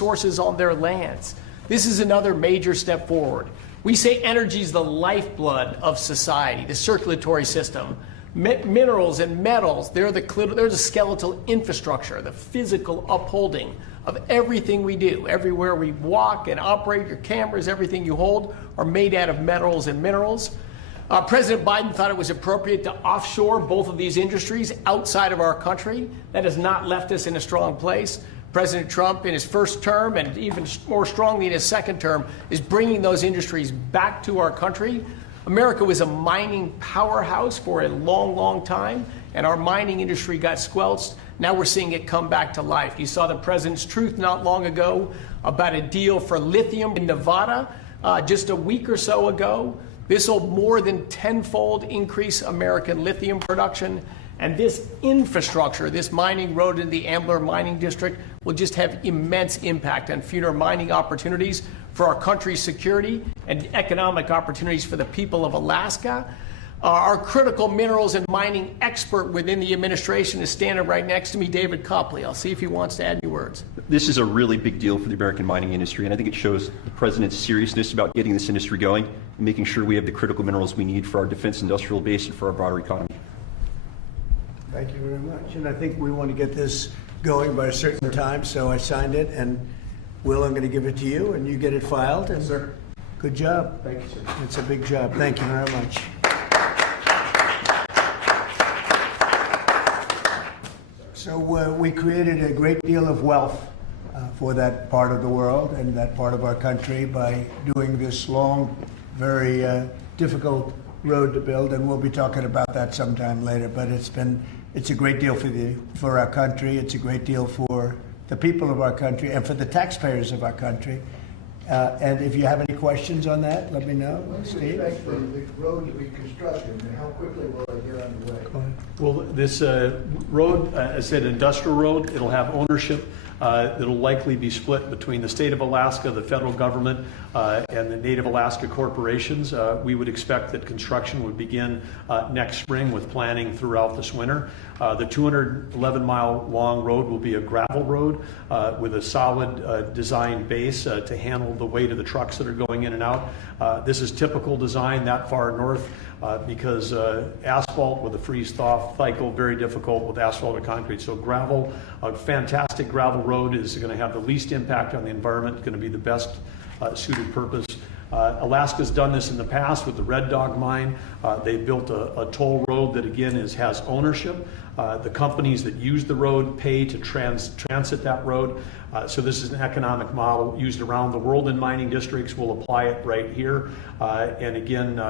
resources on their lands. This is another major step forward. We say energy is the lifeblood of society, the circulatory system. Minerals and metals, they're the skeletal infrastructure, the physical upholding of everything we do. Everywhere we walk and operate, your cameras, everything you hold are made out of metals and minerals. President Biden thought it was appropriate to offshore both of these industries outside of our country. That has not left us in a strong place. President Trump, in his first term, and even more strongly in his second term, is bringing those industries back to our country. America was a mining powerhouse for a long, long time, and our mining industry got squelched. Now we're seeing it come back to life. You saw the president's truth not long ago about a deal for lithium in Nevada just a week or so ago. This will more than tenfold increase American lithium production. And this infrastructure, this mining road in the Ambler Mining District, will just have immense impact on future mining opportunities for our country's security and economic opportunities for the people of Alaska. Our critical minerals and mining expert within the administration is standing right next to me, David Copley. I'll see if he wants to add any words. This is a really big deal for the American mining industry, and I think it shows the president's seriousness about getting this industry going and making sure we have the critical minerals we need for our defense industrial base and for our broader economy. Thank you very much. And I think we want to get this going by a certain time, so I signed it. And Will, I'm going to give it to you, and you get it filed. And yes, sir. Good job. Thank you, sir. It's a big job. Thank you very much. So we created a great deal of wealth for that part of the world and that part of our country by doing this long, very difficult road to build, and we'll be talking about that sometime later. But it's a great deal for our country. It's a great deal for the people of our country and for the taxpayers of our country. And if you have any questions on that, let me know. When do you Steve? expect the road to be constructed, and how quickly will it get underway? Go ahead. Well, this road, as I said, industrial road, it'll have ownership. It'll likely be split between the state of Alaska, the federal government, and the Native Alaska corporations. We would expect that construction would begin next spring with planning throughout this winter. The 211-mile long road will be a gravel road with a solid design base to handle the weight of the trucks that are going in and out. This is typical design that far north because asphalt with a freeze-thaw cycle, very difficult with asphalt or concrete. So gravel, a fantastic gravel road is going to have the least impact on the environment, going to be the best suited purpose. Alaska's done this in the past with the Red Dog mine. They built a toll road that again has ownership. The companies that use the road pay to transit that road. So this is an economic model used around the world in mining districts. We'll apply it right here. And again,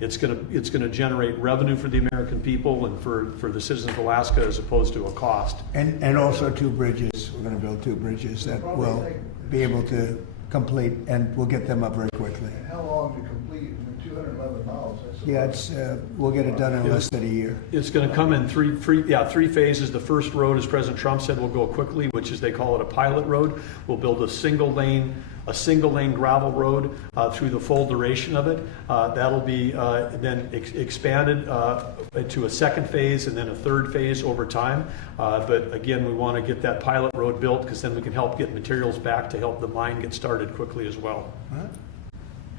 it's going to generate revenue for the American people and for the citizens of Alaska as opposed to a cost. And also 2 bridges. We're going to build 2 bridges that will be able to complete, and we'll get them up very quickly. And how long to complete? 211 miles. Yeah, we'll get it done in less than a year. It's going to come in three phases. The first road, as President Trump said, will go quickly, which is they call it a pilot road. We'll build a single lane gravel road through the full duration of it. That'll be then expanded to a second phase and then a third phase over time. But again, we want to get that pilot road built because then we can help get materials back to help the mine get started quickly as well. Right.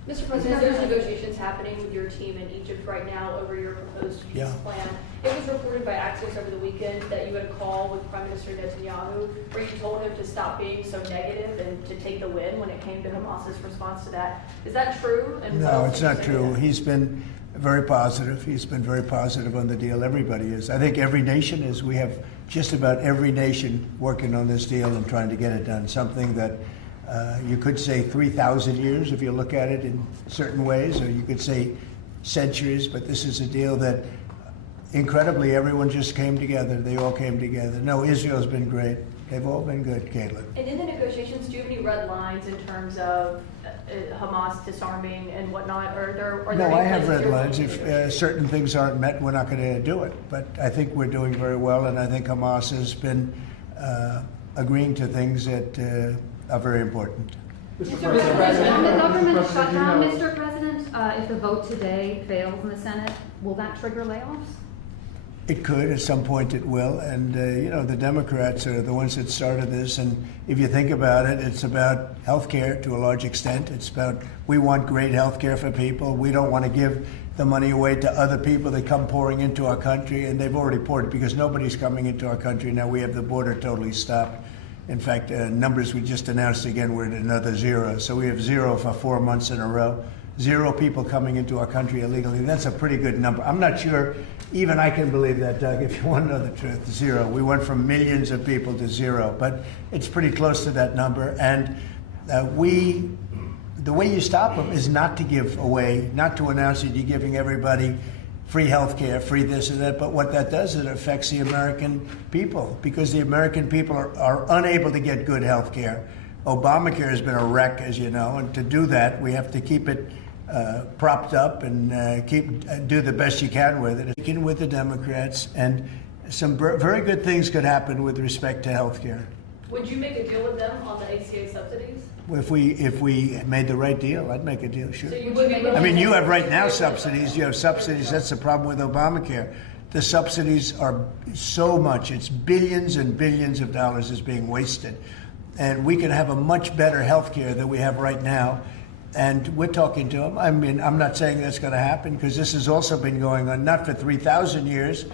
Mr. President, there's negotiations happening with your team in Egypt right now over your proposed peace plan. It was reported by Axios over the weekend that you had a call with Prime Minister Netanyahu where you told him to stop being so negative and to take the win when it came to Hamas's response to that. Is that true? And no, it's not true. He's been very positive. He's been very positive on the deal. Everybody is. I think every nation is. We have just about every nation working on this deal and trying to get it done. Something that you could say 3,000 years if you look at it in certain ways, or you could say centuries, but this is a deal that incredibly everyone just came together. They all came together. No, Israel's been great. They've all been good, Caitlin. And in the negotiations, do you have any red lines in terms of Hamas disarming and whatnot? Are there no, any I have red places lines. you're If certain things aren't met, we're not going to do it. But I think we're doing very well, and I think Hamas has been agreeing to things that are very important. Mr. President, the government shutdown, Mr. President, if the vote today fails in the Senate, will that trigger layoffs? It could. At some point it will. And, the Democrats are the ones that started this. And if you think about it, it's about health care to a large extent. It's about we want great health care for people. We don't want to give the money away to other people that come pouring into our country. And they've already poured it because nobody's coming into our country. Now we have the border totally stopped. In fact, numbers we just announced again, we're at another 0. So we have 0 for 4 months in a row. 0 people coming into our country illegally. That's a pretty good number. I'm not sure even I can believe that, Doug, if you want to know the truth. 0. We went from millions of people to 0, but it's pretty close to that number. And the way you stop them is not to give away, not to announce that you're giving everybody free health care, free this and that. But what that does is it affects the American people because the American people are unable to get good health care. Obamacare has been a wreck, as you know, and to do that, we have to keep it propped up and do the best you can with it. Begin with the Democrats, and some very good things could happen with respect to health care. Would you make a deal with them on the ACA subsidies? If we made the right deal, I'd make a deal, sure. So you would make I mean, you have right now subsidies. You have subsidies. That's the problem with Obamacare. The subsidies are so much. It's billions and billions of dollars is being wasted. And we can have a much better health care than we have right now. And we're talking to them. I mean, I'm not saying that's going to happen because this has also been going on, not for 3,000 years,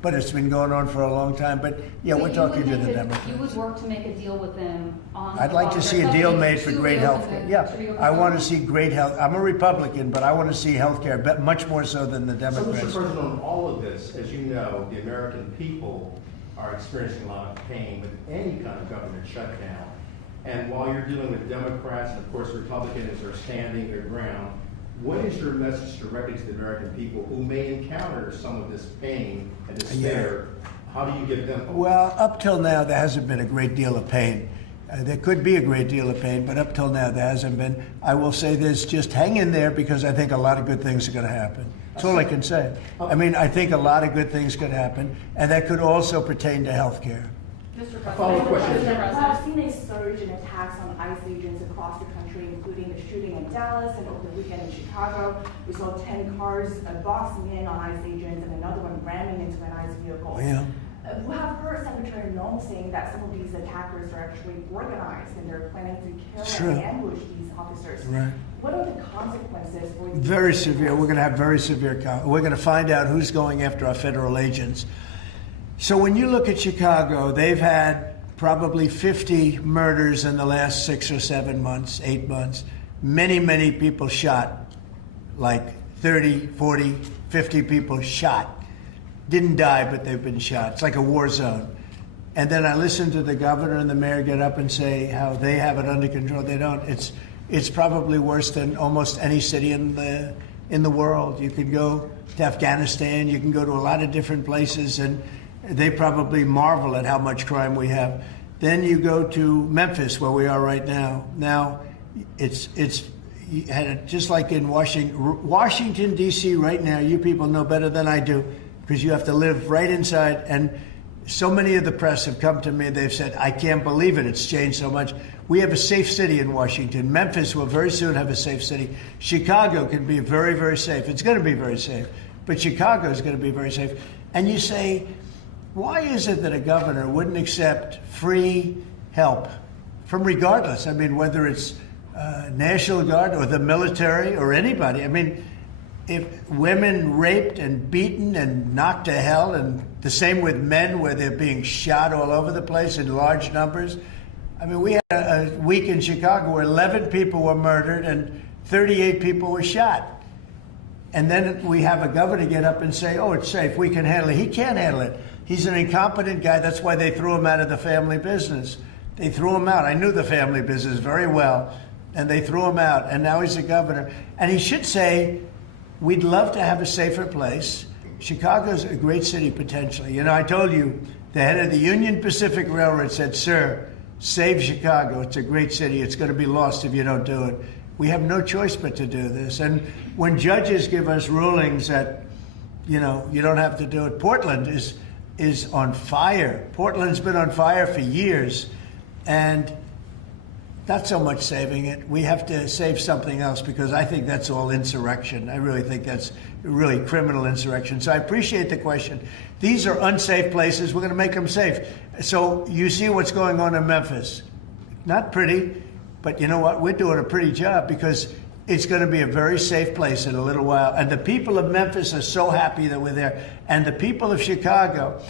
but it's been going on for a long time. But, yeah, So we're talking to the Democrats. You would work to make a deal with them on. I'd like to see a deal made for great health care. Yeah, I want to see great health. I'm a Republican, but I want to see health care much more so than the So, Democrats. Mr. President, on all of this, as you know, the American people are experiencing a lot of pain with any kind of government shutdown. And while you're dealing with Democrats and, of course, Republicans are standing their ground, what is your message directly to the American people who may encounter some of this pain and despair? How do you give them hope? Well, up till now, there hasn't been a great deal of pain. There could be a great deal of pain, but up till now, there hasn't been. I will say this, just hang in there because I think a lot of good things are going to happen. That's all I can say. I mean, I think a lot of good things could happen, and that could also pertain to health care. Mr. A follow-up question. President. We have seen a surge in attacks on ICE agents across the country, including the shooting in Dallas and over the weekend in Chicago. We saw 10 cars boxing in on ICE agents and another one ramming into an ICE vehicle. Yeah. We have heard Secretary Noem saying that some of these attackers are actually organized and they're planning to kill and ambush these officers. Right. What are the consequences for these? Very severe. We're going to have very severe. We're going to find out who's going after our federal agents. So when you look at Chicago, they've had probably 50 murders in the last 6 or 7 months, 8 months. Many, many people shot, like 30, 40, 50 people shot. Didn't die, but they've been shot. It's like a war zone. And then I listen to the governor and the mayor get up and say how they have it under control. They don't. It's probably worse than almost any city in the world. You can go to Afghanistan. You can go to a lot of different places, and they probably marvel at how much crime we have. Then you go to Memphis, where we are right now. Now, it's just like in Washington, D.C. right now. You people know better than I do because you have to live right inside. And so many of the press have come to me. They've said, I can't believe it. It's changed so much. We have a safe city in Washington. Memphis will very soon have a safe city. Chicago can be very, very safe. It's going to be very safe. But Chicago is going to be very safe. And you say, why is it that a governor wouldn't accept free help from regardless? I mean, whether it's National Guard or the military or anybody. I mean, if women raped and beaten and knocked to hell, and the same with men where they're being shot all over the place in large numbers. I mean, we had a week in Chicago where 11 people were murdered and 38 people were shot. And then we have a governor get up and say, oh, it's safe, we can handle it. He can't handle it. He's an incompetent guy. That's why they threw him out of the family business. They threw him out. I knew the family business very well, and they threw him out. And now he's the governor. And he should say, we'd love to have a safer place. Chicago's a great city, potentially. You know, I told you, the head of the Union Pacific Railroad said, sir, save Chicago. It's a great city. It's going to be lost if you don't do it. We have no choice but to do this. And when judges give us rulings that, you know, you don't have to do it, Portland is on fire. Portland's been on fire for years. And Not so much saving it. We have to save something else because I think that's all insurrection. I really think that's really criminal insurrection. So I appreciate the question. These are unsafe places. We're going to make them safe. So you see what's going on in Memphis. Not pretty, but you know what? We're doing a pretty job because it's going to be a very safe place in a little while. And the people of Memphis are so happy that we're there. And the people of Chicago.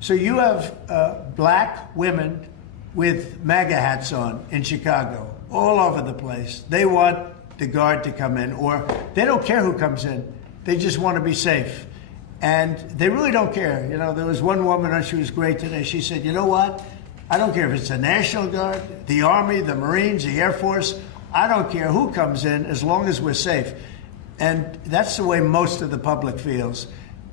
So you have black women with MAGA hats on in Chicago, all over the place. They want the guard to come in, or they don't care who comes in. They just want to be safe. And they really don't care. You know, there was one woman, and she was great today. She said, you know what? I don't care if it's the National Guard, the Army, the Marines, the Air Force. I don't care who comes in as long as we're safe. And that's the way most of the public feels.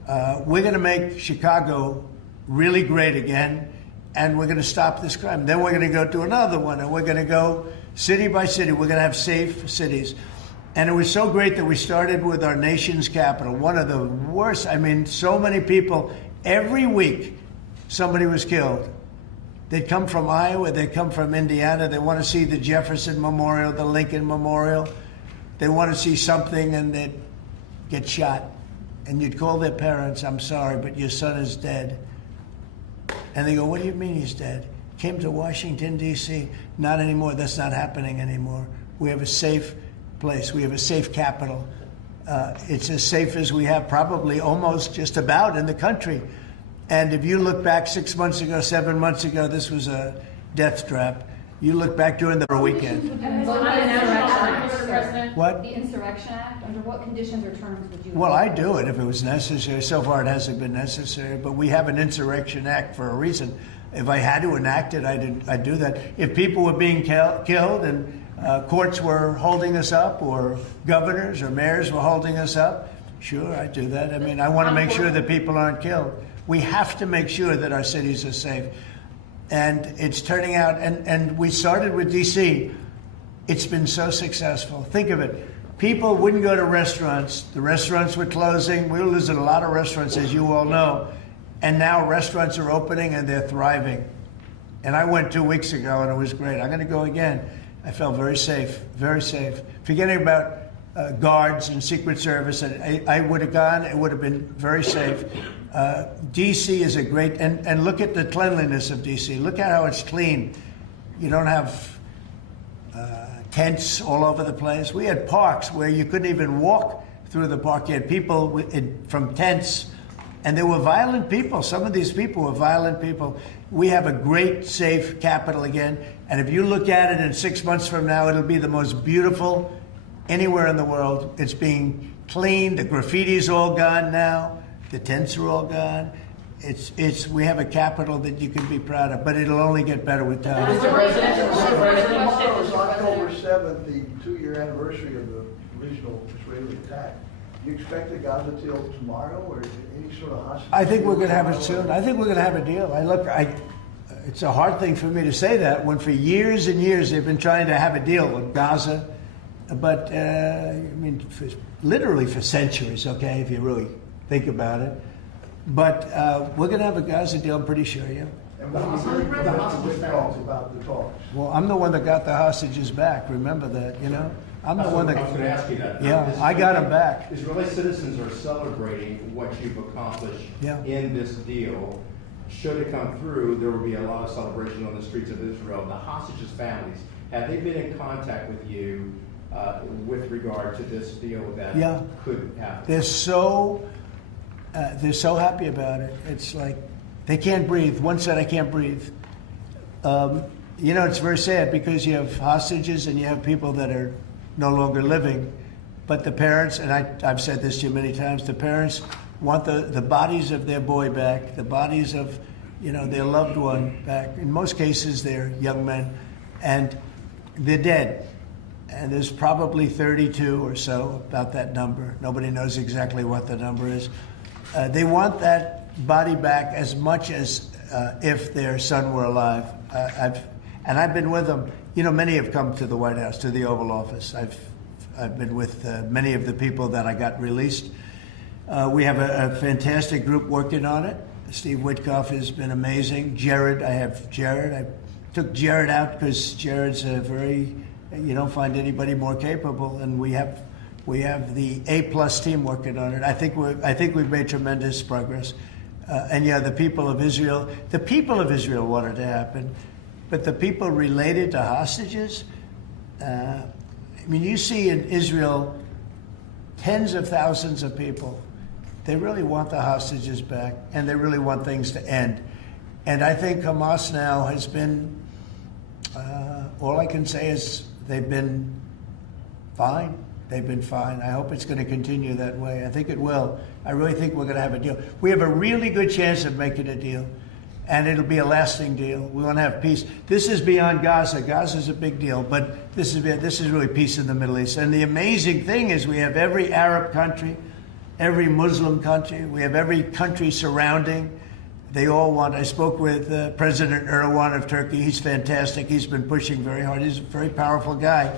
We're going to make Chicago really great again. And we're going to stop this crime. Then we're going to go to another one, and we're going to go city by city. We're going to have safe cities. And it was so great that we started with our nation's capital, one of the worst. I mean, so many people, every week, somebody was killed. They'd come from Iowa, they'd come from Indiana. They want to see the Jefferson Memorial, the Lincoln Memorial. They want to see something, and they'd get shot. And you'd call their parents, I'm sorry, but your son is dead. And they go, what do you mean he's dead? Came to Washington, D.C. Not anymore. That's not happening anymore. We have a safe place. We have a safe capital. It's as safe as we have probably almost just about in the country. And if you look back 6 months ago, 7 months ago, this was a death trap. You look back during the weekend. What? The Insurrection Act, under what conditions or terms would you? Well, I'd do it if it was necessary. So far, it hasn't been necessary, but we have an Insurrection Act for a reason. If I had to enact it, I'd do that. If people were being killed and courts were holding us up, or governors or mayors were holding us up, sure, I'd do that. I mean, I want to make sure that people aren't killed. We have to make sure that our cities are safe. And it's turning out, and we started with D.C. It's been so successful. Think of it. People wouldn't go to restaurants. The restaurants were closing. We were losing a lot of restaurants, as you all know. And now restaurants are opening, and they're thriving. And I went 2 weeks ago, and it was great. I'm going to go again. I felt very safe, very safe. Forgetting about guards and Secret Service, I would have gone. It would have been very safe. D.C. is a great, and look at the cleanliness of D.C. Look at how it's clean. You don't have tents all over the place. We had parks where you couldn't even walk through the park. You had people from tents, and they were violent people. Some of these people were violent people. We have a great, safe capital again, and if you look at it in 6 months from now, it'll be the most beautiful anywhere in the world. It's being cleaned. The graffiti's all gone now. The tents are all gone. We have a capital that you can be proud of, but it'll only get better with time. Tomorrow is October 7th, the 2-year anniversary of the original Israeli attack. Do you expect the Gaza deal tomorrow, or is there any sort of hostage? I think we're going to have it soon. I think we're going to have a deal. It's a hard thing for me to say that when for years and years they've been trying to have a deal with Gaza, but literally for centuries. Okay, if you really think about it. But we're going to have a Gaza deal, I'm pretty sure, yeah. And what do you heard about the talks? Well, I'm the one that got the hostages back. Remember that, you know? I'm the one that... I was going to ask you that. Yeah, I got them back. Israeli citizens are celebrating what you've accomplished in this deal. Should it come through, there will be a lot of celebration on the streets of Israel. The hostages' families, have they been in contact with you with regard to this deal that could happen? They're so happy about it. It's like they can't breathe. One said, I can't breathe. It's very sad because you have hostages and you have people that are no longer living. But the parents, and I've said this to you many times, the parents want the bodies of their boy back, the bodies of their loved one back. In most cases, they're young men, and they're dead. And there's probably 32 or so, about that number. Nobody knows exactly what the number is. They want that body back as much as if their son were alive. I've been with them. Many have come to the White House, to the Oval Office. I've been with many of the people that I got released. We have a fantastic group working on it. Steve Witkoff has been amazing. I have Jared. took Jared out because Jared's a very, you don't find anybody more capable, and we have the A+ team working on it. I think we've made tremendous progress. And yeah, the people of Israel wanted to happen, but the people related to hostages, I mean, you see in Israel tens of thousands of people. They really want the hostages back, and they really want things to end. And I think Hamas now has been, all I can say is they've been fine. They've been fine. I hope it's going to continue that way. I think it will. I really think we're going to have a deal. We have a really good chance of making a deal, and it'll be a lasting deal. We want to have peace. This is beyond Gaza. Gaza's a big deal, but this is really peace in the Middle East. And the amazing thing is we have every Arab country, every Muslim country, we have every country surrounding. They all want. I spoke with President Erdogan of Turkey. He's fantastic. He's been pushing very hard. He's a very powerful guy,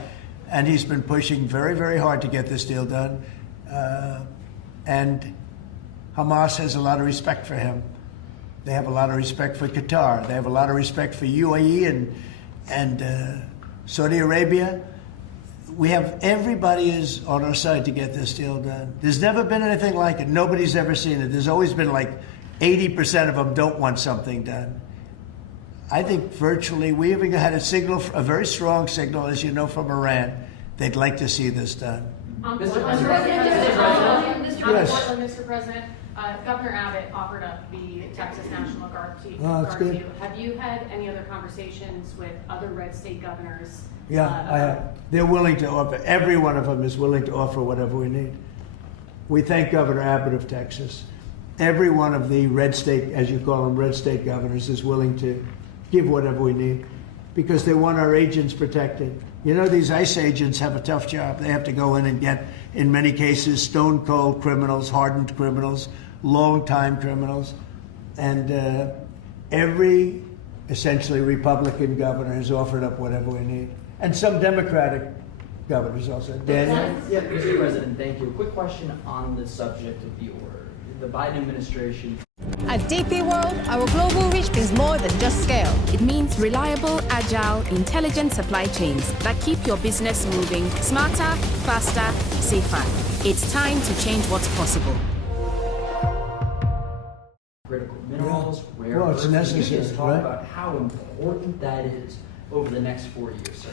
and he's been pushing very, very hard to get this deal done. And Hamas has a lot of respect for him. They have a lot of respect for Qatar. They have a lot of respect for UAE and Saudi Arabia. We have everybody is on our side to get this deal done. There's never been anything like it. Nobody's ever seen it. There's always been like 80% of them don't want something done. I think virtually we even had a signal, a very strong signal, as you know, from Iran. They'd like to see this done. Mr. President, Governor Abbott offered up the Texas National Guard to you. Have you had any other conversations with other red state governors? Yeah, I have. They're willing to offer. Every one of them is willing to offer whatever we need. We thank Governor Abbott of Texas. Every one of the red state, as you call them, red state governors is willing to give whatever we need because they want our agents protected. You know, these ICE agents have a tough job. They have to go in and get, in many cases, stone cold criminals, hardened criminals, long-time criminals. And every, essentially, Republican governor has offered up whatever we need. And some Democratic governors also. Daniel? Yeah, Mr. President, thank you. A quick question on the subject of the order. The Biden administration. At DP World, our global reach means more than just scale. It means reliable, agile, intelligent supply chains that keep your business moving smarter, faster, safer. It's time to change what's possible. Critical minerals, rare well, it's earths. necessary, Can you just talk right? about how important that is over the next 4 years, sir?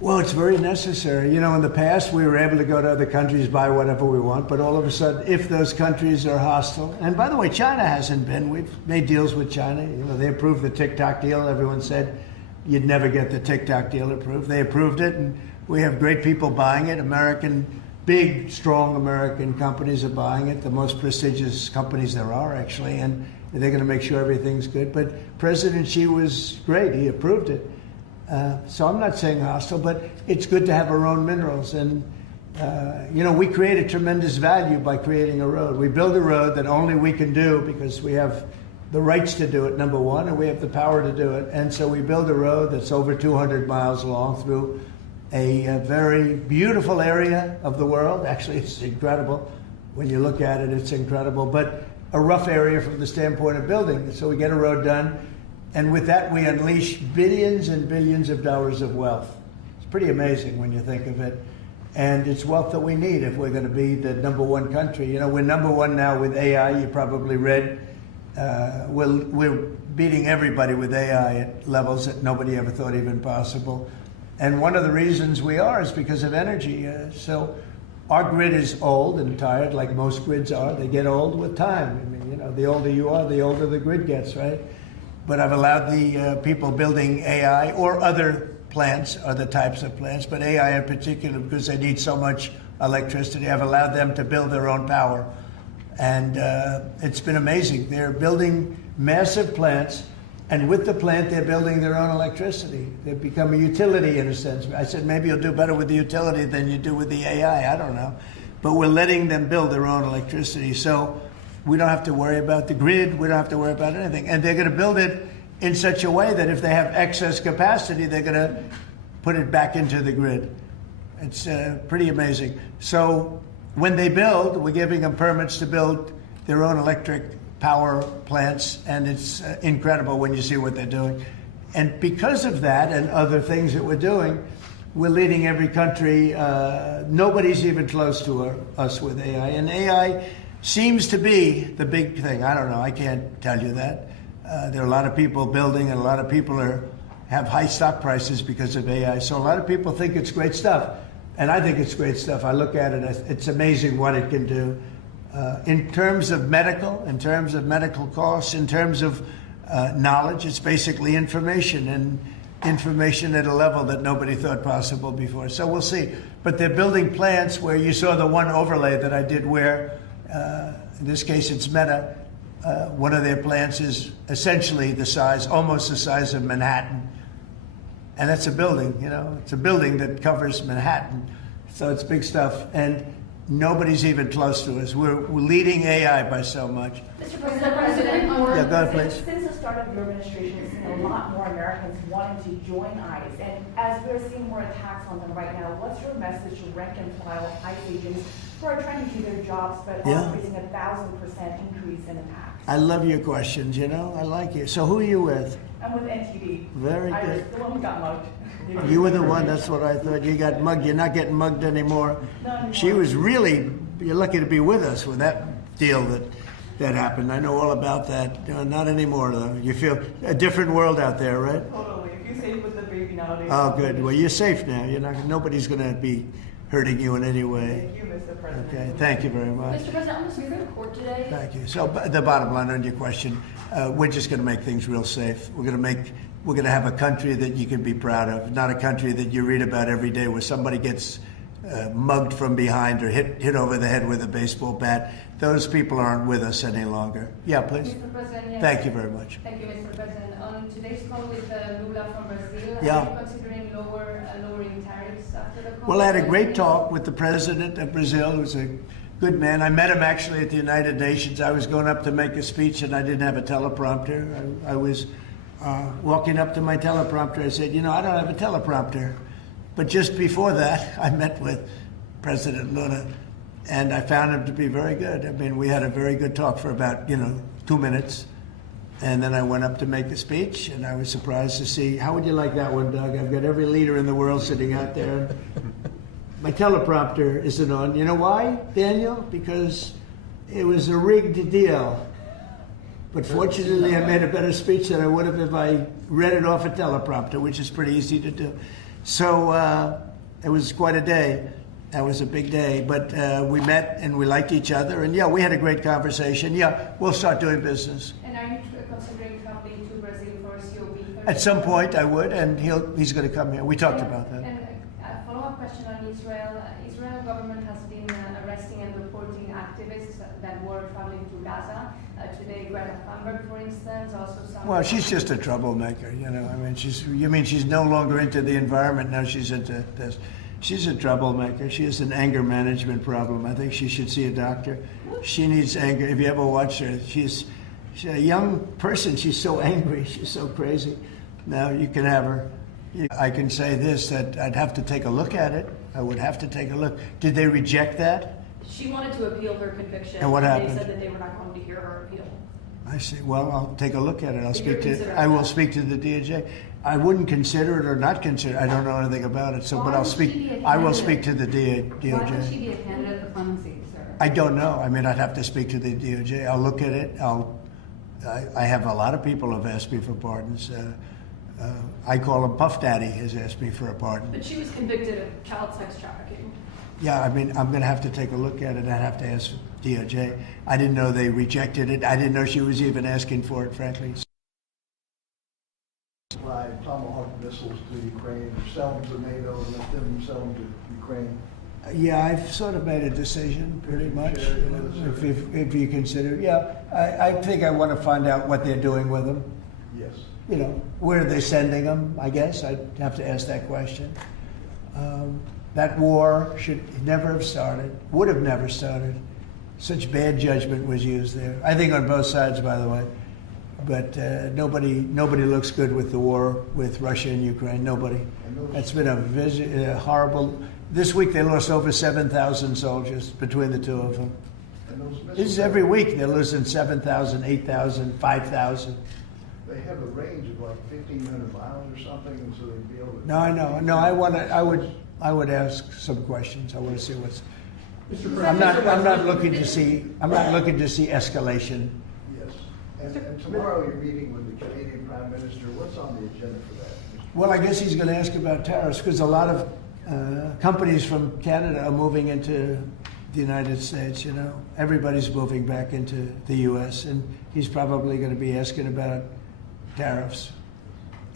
Well, it's very necessary. You know, in the past, we were able to go to other countries, buy whatever we want, but all of a sudden, if those countries are hostile, and by the way, China hasn't been. We've made deals with China. You know, they approved the TikTok deal. Everyone said you'd never get the TikTok deal approved. They approved it, and we have great people buying it. Big, strong American companies are buying it, the most prestigious companies there are, actually, and they're going to make sure everything's good. But President Xi was great. He approved it. So I'm not saying hostile, but it's good to have our own minerals. And, you know, we create a tremendous value by creating a road. We build a road that only we can do because we have the rights to do it, number one, and we have the power to do it. And so we build a road that's over 200 miles long through a very beautiful area of the world. Actually, it's incredible. When you look at it, it's incredible. But a rough area from the standpoint of building. So we get a road done. And with that, we unleash billions and billions of dollars of wealth. It's pretty amazing when you think of it. And it's wealth that we need if we're going to be the #1 country. You know, we're #1 now with AI. You probably read. We're beating everybody with AI at levels that nobody ever thought even possible. And one of the reasons we are is because of energy. So our grid is old and tired, like most grids are. They get old with time. I mean, you know, the older you are, the older the grid gets, right? But I've allowed the people building AI or other plants, other types of plants, but AI in particular because they need so much electricity. I've allowed them to build their own power. And it's been amazing. They're building massive plants, and with the plant, they're building their own electricity. They've become a utility in a sense. I said, maybe you'll do better with the utility than you do with the AI. I don't know. But we're letting them build their own electricity. So we don't have to worry about the grid. We don't have to worry about anything. And they're going to build it in such a way that if they have excess capacity, they're going to put it back into the grid. It's pretty amazing. So when they build, we're giving them permits to build their own electric power plants, and it's incredible when you see what they're doing. And because of that and other things that we're doing, we're leading every country. Nobody's even close to us with AI. And AI seems to be the big thing. I don't know. I can't tell you that. There are a lot of people building, and a lot of people have high stock prices because of AI. So a lot of people think it's great stuff. And I think it's great stuff. I look at it, it's amazing what it can do. In terms of medical costs, in terms of knowledge, it's basically information, and information at a level that nobody thought possible before. So we'll see. But they're building plants where you saw the one overlay that I did where, in this case it's Meta, one of their plants is essentially almost the size of Manhattan. And that's a building, it's a building that covers Manhattan. So it's big stuff. And nobody's even close to us. We're leading AI by so much. Mr. President, yeah, go ahead, please. Since the start of your administration, we've seen a lot more Americans wanting to join ICE. And as we're seeing more attacks on them right now, what's your message to rank and file ICE agents who are trying to do their jobs but are facing 1,000% increase in attacks? I love your questions, I like you. So who are you with? I'm with NTD. Very good. The one who got mugged. You were the one, that's what I thought. You got mugged. You're not getting mugged anymore. No, she was really, you're lucky to be with us with that deal that happened. I know all about that. Not anymore, though. You feel a different world out there, right? Totally. If you're safe with the baby nowadays. Oh, good. Well, you're safe now. Nobody's going to be hurting you in any way. Thank you, Mr. President. Okay, thank you very much. Mr. President, I'm going to go to court today. Thank you. So the bottom line on your question, we're just going to make things real safe. We're going to have a country that you can be proud of, not a country that you read about every day where somebody gets mugged from behind or hit over the head with a baseball bat. Those people aren't with us any longer. Yeah, please. Mr. President, yes. Thank you very much. Thank you, Mr. President. On today's call with Lula from Brazil, Yeah. are you considering lowering tariffs after the call? Well, I had a great talk with the president of Brazil, who's a good man. I met him actually at the United Nations. I was going up to make a speech, and I didn't have a teleprompter. I was walking up to my teleprompter. I said, I don't have a teleprompter. But just before that, I met with President Lula, and I found him to be very good. I mean, we had a very good talk for about, 2 minutes. And then I went up to make a speech, and I was surprised to see, how would you like that one, Doug? I've got every leader in the world sitting out there. My teleprompter isn't on. You know why, Daniel? Because it was a rigged deal. But fortunately, I made a better speech than I would have if I read it off a teleprompter, which is pretty easy to do. So it was quite a day. That was a big day. But we met, and we liked each other. And, we had a great conversation. We'll start doing business. And are you considering traveling to Brazil for COP? At some point, I would, and he's going to come here. We talked about that. And a follow-up question on Israel. Israel government has been arresting and reporting activists that were traveling to Gaza. Today, Greta Thunberg, for instance, also some... Well, she's just a troublemaker, I mean, she's no longer into the environment, now she's into this. She's a troublemaker. She has an anger management problem. I think she should see a doctor. She needs anger. If you ever watch her, she's a young person. She's so angry. She's so crazy. Now, you can have her. I can say this, that I'd have to take a look at it. I would have to take a look. Did they reject that? She wanted to appeal her conviction. And what happened? They said that they were not going to hear her appeal. I see. Well, I'll take a look at it. I will speak to the DOJ. I wouldn't consider it or not consider it. I don't know anything about it. So, but I will speak to the DOJ. Why would she be a candidate for clemency, sir? I don't know. I mean, I'd have to speak to the DOJ. I'll look at it. I have a lot of people who have asked me for pardons. I call him Puff Daddy has asked me for a pardon. But she was convicted of child sex trafficking. Yeah, I mean, I'm going to have to take a look at it. I'd have to ask DOJ. I didn't know they rejected it. I didn't know she was even asking for it, frankly. Fly Tomahawk missiles to Ukraine, sell them to NATO, and let them sell them to Ukraine. Yeah, I've sort of made a decision, pretty much. If you consider, I think I want to find out what they're doing with them. Yes. Where are they sending them? I guess I'd have to ask that question. That war should never have started, would have never started. Such bad judgment was used there. I think on both sides, by the way. But nobody looks good with the war with Russia and Ukraine. Nobody. That's been a horrible. This week they lost over 7,000 soldiers between the two of them. This is every week they're losing 7,000, 8,000, 5,000. they have a range of like 1,500 miles or something, and so they'd be able to. No, I know. No, I would ask some questions. I want to see what's. I'm not looking to see escalation. Yes. And tomorrow you're meeting with the Canadian Prime Minister. What's on the agenda for that? Well, I guess he's going to ask about tariffs because a lot of companies from Canada are moving into the United States. You know, everybody's moving back into the U.S. and he's probably going to be asking about tariffs.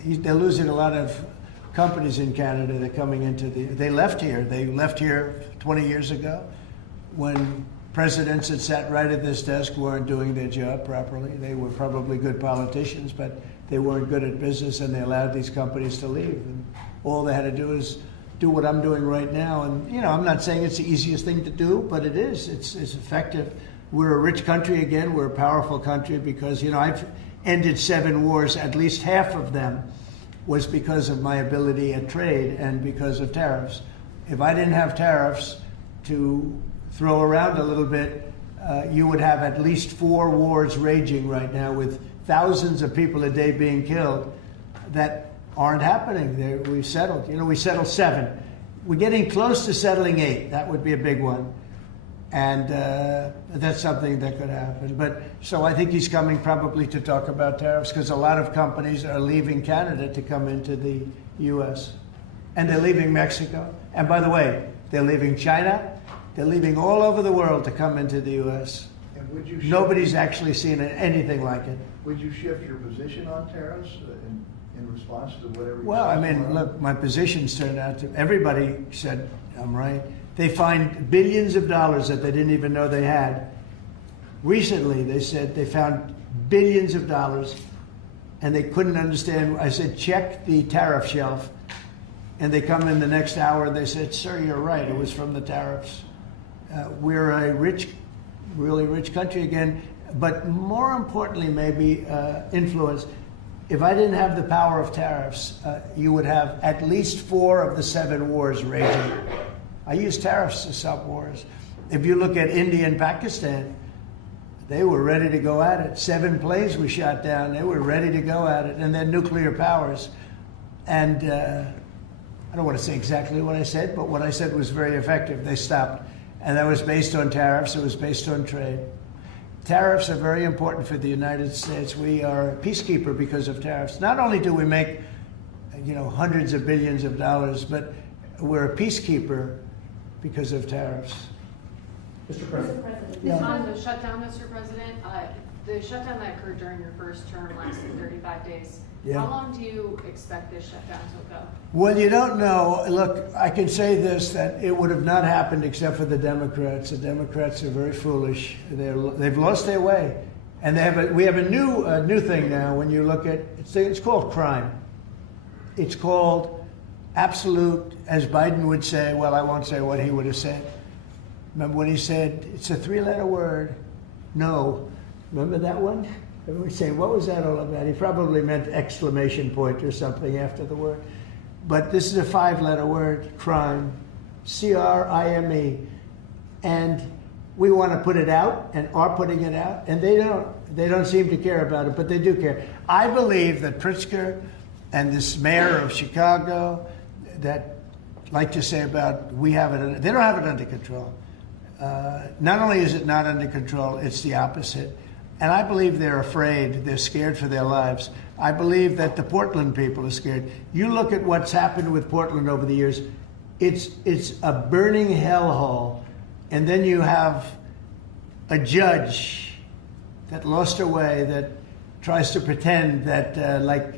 They're losing a lot of companies in Canada. They're coming into They left here. They left here 20 years ago when presidents that sat right at this desk weren't doing their job properly. They were probably good politicians, but they weren't good at business, and they allowed these companies to leave. And all they had to do is do what I'm doing right now. And, you know, I'm not saying it's the easiest thing to do, but it is. It's effective. We're a rich country again. We're a powerful country because, you know, I've ended 7 wars. At least half of them was because of my ability at trade and because of tariffs. If I didn't have tariffs to throw around a little bit, you would have at least 4 wars raging right now with thousands of people a day being killed that aren't happening. We settled. You know, we settled 7. We're getting close to settling 8. That would be a big one. And that's something that could happen. But so I think he's coming probably to talk about tariffs because a lot of companies are leaving Canada to come into the U.S. And they're leaving Mexico. And by the way, they're leaving China. They're leaving all over the world to come into the U.S. And would you Nobody's actually seen anything like it. Would you shift your position on tariffs in response to whatever? Well, I mean, look, my positions turned out to, everybody said I'm right. They find billions of dollars that they didn't even know they had. Recently, they said they found billions of dollars and they couldn't understand. I said, check the tariff shelf. And they come in the next hour and they said, sir, you're right. It was from the tariffs. We're a rich, really rich country again. But more importantly, maybe influence. If I didn't have the power of tariffs, you would have at least 4 of the 7 wars raging. I use tariffs to stop wars. If you look at India and Pakistan, they were ready to go at it. 7 planes were shot down. They were ready to go at it. And they're nuclear powers. And I don't want to say exactly what I said, but what I said was very effective. They stopped. And that was based on tariffs. It was based on trade. Tariffs are very important for the United States. We are a peacekeeper because of tariffs. Not only do we make, you know, hundreds of billions of dollars, but we're a peacekeeper because of tariffs. Mr. President. On the shutdown, Mr. President, the shutdown that occurred during your first term lasted 35 days. Yeah. How long do you expect this shutdown to go? Well, you don't know. Look, I can say this, that it would have not happened except for the Democrats. The Democrats are very foolish. They've lost their way. And we have a new thing now when you look at, it's called crime. It's called absolute, as Biden would say, well, I won't say what he would have said. Remember when he said, it's a 3-letter word, no. Remember that one? Everybody's saying, what was that all about? He probably meant exclamation point or something after the word. But this is a 5-letter word, crime, C-R-I-M-E. And we want to put it out and are putting it out, and they don't. They don't seem to care about it, but they do care. I believe that Pritzker and this mayor of Chicago that like to say about they don't have it under control. Not only is it not under control, it's the opposite. And I believe they're afraid, they're scared for their lives. I believe that the Portland people are scared. You look at what's happened with Portland over the years, it's a burning hellhole. And then you have a judge that lost her way, that tries to pretend that like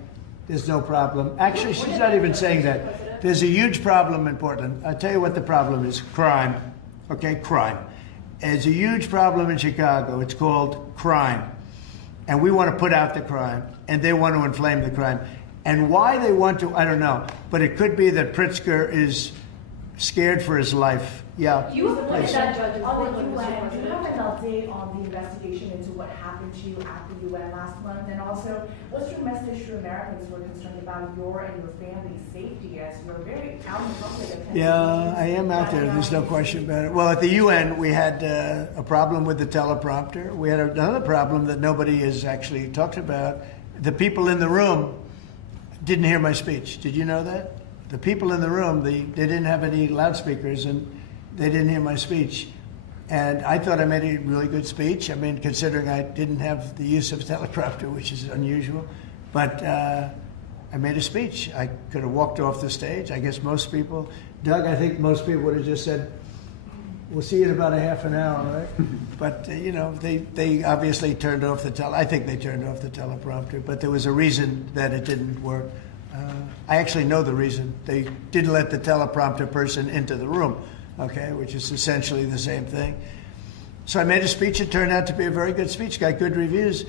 there's no problem. Actually, she's not even saying that. There's a huge problem in Portland. I'll tell you what the problem is, crime. Okay, crime. There's a huge problem in Chicago. It's called crime. And we want to put out the crime, and they want to inflame the crime. And why they want to, I don't know. But it could be that Pritzker is scared for his life. Yeah. You appointed that judge in On Portland, the Mr. UN, do you President. have an update on the investigation into what happened to you at the UN last month? And also, what's your message to Americans who are concerned about your and your family's safety as you're very out in public? Yeah, I am out there. There's no question about it. Well, at the UN, we had a problem with the teleprompter. We had another problem that nobody has actually talked about. the people in the room didn't hear my speech. Did you know that? The people in the room, they didn't have any loudspeakers, and they didn't hear my speech. And I thought I made a really good speech. I mean, considering I didn't have the use of teleprompter, which is unusual. But I made a speech. I could have walked off the stage. I guess most people, Doug, I think most people would have just said, we'll see you in about a half an hour, right? But, you know, they obviously turned off the I think they turned off the teleprompter, but there was a reason that it didn't work. I actually know the reason. They didn't let the teleprompter person into the room, okay, which is essentially the same thing. So I made a speech. It turned out to be a very good speech, got good reviews.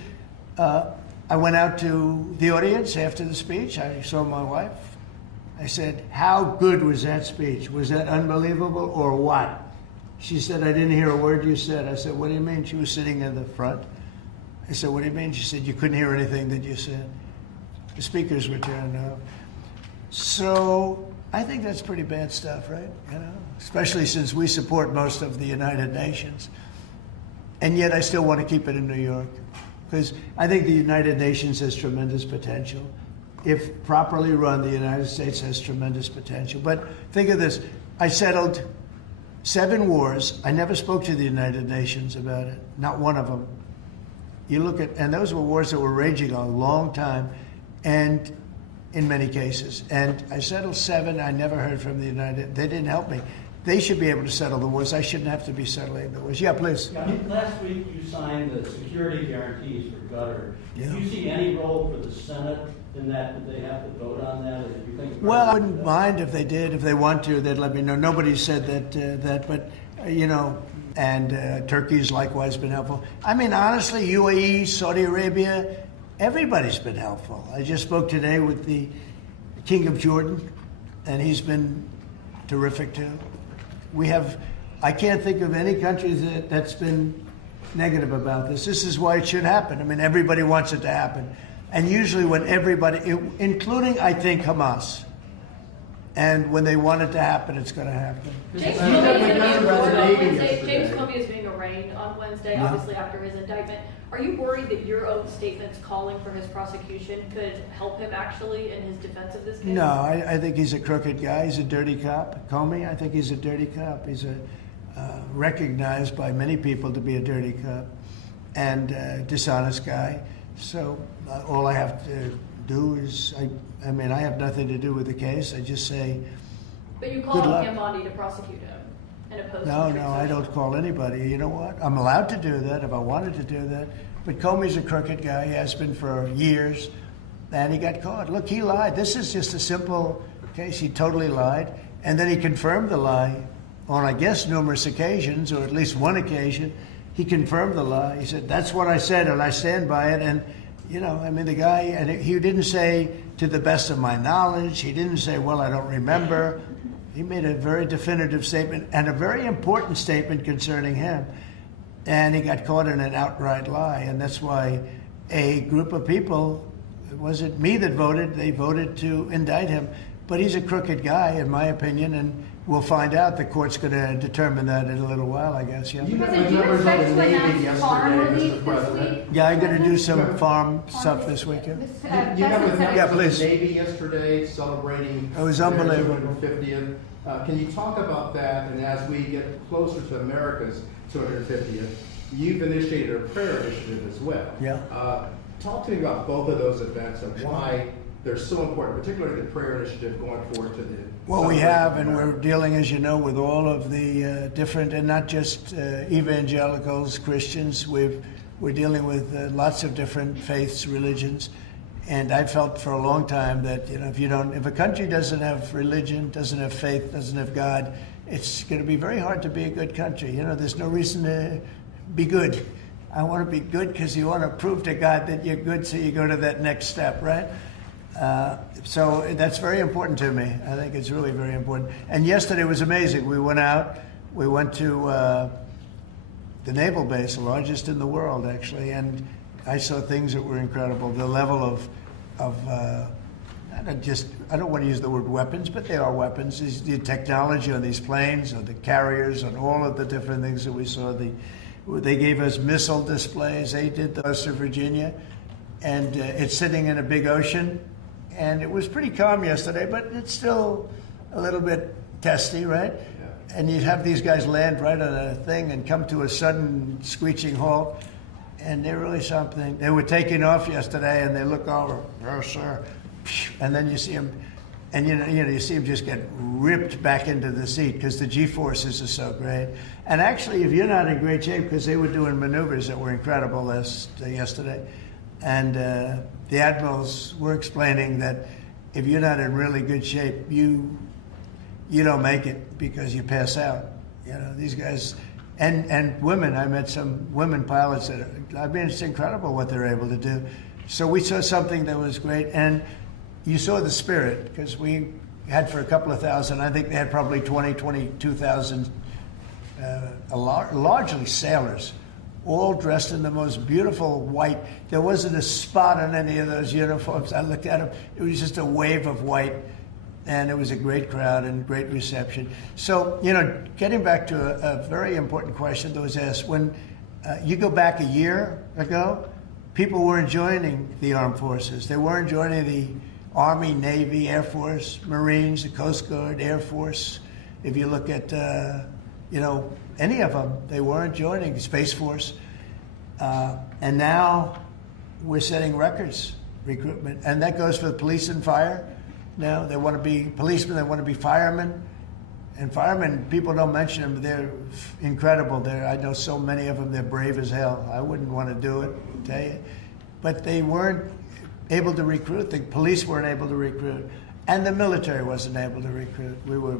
I went out to the audience after the speech. I saw my wife. I said, how good was that speech? Was that unbelievable or what? She said, I didn't hear a word you said. I said, what do you mean? She was sitting in the front. I said, what do you mean? She said, you couldn't hear anything that you said. The speakers were turned off. So I think that's pretty bad stuff, right? You know, especially since we support most of the United Nations. And yet I still want to keep it in New York, because I think the United Nations has tremendous potential. If properly run, the United States has tremendous potential. But think of this. I settled 7 wars. I never spoke to the United Nations about it, not one of them. You look at, and those were wars that were raging a long time, and in many cases. And I settled 7. I never heard from the United. They didn't help me. They should be able to settle the wars. I shouldn't have to be settling the wars. Yeah, please. Yeah, last week you signed the security guarantees for Qatar. Yeah. Do you see any role for the Senate in that? Did they have to vote on that? Or do you think Well, I wouldn't mind if they did. If they want to, they'd let me know. Nobody said that, but you know, and Turkey's likewise been helpful. I mean, honestly, UAE, Saudi Arabia, everybody's been helpful. I just spoke today with the King of Jordan, and he's been terrific too. We have, I can't think of any country that's been negative about this. This is why it should happen. I mean, everybody wants it to happen. And usually when everybody, including, I think, Hamas, and when they want it to happen, it's going to happen. James Comey is being arraigned on Wednesday, obviously after his indictment. Are you worried that your own statements calling for his prosecution could help him actually in his defense of this case? No, I think he's a crooked guy. He's a dirty cop. Comey, I think he's a dirty cop. He's recognized by many people to be a dirty cop and dishonest guy. So all I have to do is, I mean, I have nothing to do with the case. I just say, but you called on Pam Bondi to prosecute him and oppose him. No, I don't call anybody. You know what? I'm allowed to do that if I wanted to do that. But Comey's a crooked guy. He has been for years. And he got caught. Look, he lied. This is just a simple case. He totally lied. And then he confirmed the lie on, I guess, numerous occasions, or at least one occasion. He confirmed the lie. He said, that's what I said, and I stand by it. And, you know, I mean, the guy, and he didn't say, to the best of my knowledge. He didn't say, well, I don't remember. He made a very definitive statement and a very important statement concerning him. And he got caught in an outright lie. And that's why a group of people, it wasn't me that voted, they voted to indict him. But he's a crooked guy, in my opinion, and we'll find out. The court's going to determine that in a little while, I guess. Yeah. President, do you expect to announce farm relief this week? Yeah, I'm going to do some farm stuff this weekend. You met with Yeah, please. the Navy yesterday celebrating It was unbelievable. their 250th. Can you talk about that? And as we get closer to America's 250th, you've initiated a prayer initiative as well. Yeah. Talk to me about both of those events and why they're so important, particularly the prayer initiative going forward to the. Well, we have, and we're dealing, as you know, with all of the different, and not just evangelicals, Christians. We're dealing with lots of different faiths, religions, and I felt for a long time that, you know, if a country doesn't have religion, doesn't have faith, doesn't have God, it's going to be very hard to be a good country. You know, there's no reason to be good. I want to be good because you want to prove to God that you're good, so you go to that next step, right? So that's very important to me. I think it's really very important. And yesterday was amazing. We went out. We went to the naval base, the largest in the world, actually, and I saw things that were incredible. The level of I don't want to use the word weapons, but they are weapons. The technology on these planes, on the carriers, on all of the different things that we saw. They gave us missile displays. They did the West of Virginia. and it's sitting in a big ocean. And it was pretty calm yesterday, but it's still a little bit testy, right? Yeah. And you'd have these guys land right on a thing and come to a sudden screeching halt. And they're really something. They were taking off yesterday, and they look over, "Yes, sir," and then you see them, and you see them just get ripped back into the seat because the G-forces are so great. And actually, if you're not in great shape, because they were doing maneuvers that were incredible yesterday, and the admirals were explaining that if you're not in really good shape, you don't make it because you pass out. These guys. And women, I met some women pilots that, it's incredible what they're able to do. So we saw something that was great, and you saw the spirit, because we had for a couple of thousand, I think they had probably 22,000, largely sailors, all dressed in the most beautiful white. There wasn't a spot on any of those uniforms. I looked at them, it was just a wave of white. And it was a great crowd and great reception. So, getting back to a very important question that was asked, when you go back a year ago, people weren't joining the armed forces. They weren't joining the Army, Navy, Air Force, Marines, the Coast Guard, Air Force. If you look at, any of them, they weren't joining, Space Force. And now we're setting records, recruitment. And that goes for the police and fire. Now they want to be policemen, they want to be firemen. And firemen, people don't mention them, but they're incredible. I know so many of them, they're brave as hell. I wouldn't want to do it, tell you. But they weren't able to recruit. The police weren't able to recruit. And the military wasn't able to recruit. We were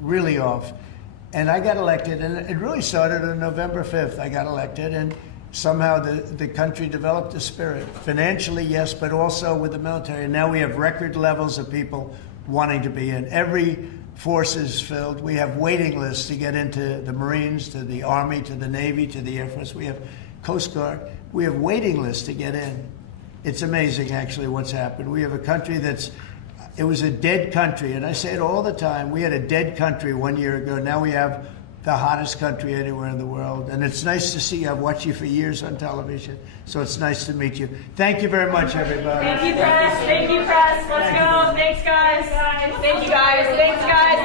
really off. And I got elected, and it really started on November 5th. I got elected, and somehow the country developed a spirit. Financially, yes, but also with the military. And now we have record levels of people wanting to be in. Every force is filled. We have waiting lists to get into the Marines, to the Army, to the Navy, to the Air Force. We have Coast Guard. We have waiting lists to get in. It's amazing, actually, what's happened. We have a country it was a dead country. And I say it all the time. We had a dead country 1 year ago. Now we have the hottest country anywhere in the world. And it's nice to see you. I've watched you for years on television, so it's nice to meet you. Thank you very much, everybody. Thank you, press. Thank you, press. Let's go. Thanks, guys. Thank you, guys. Thanks, guys.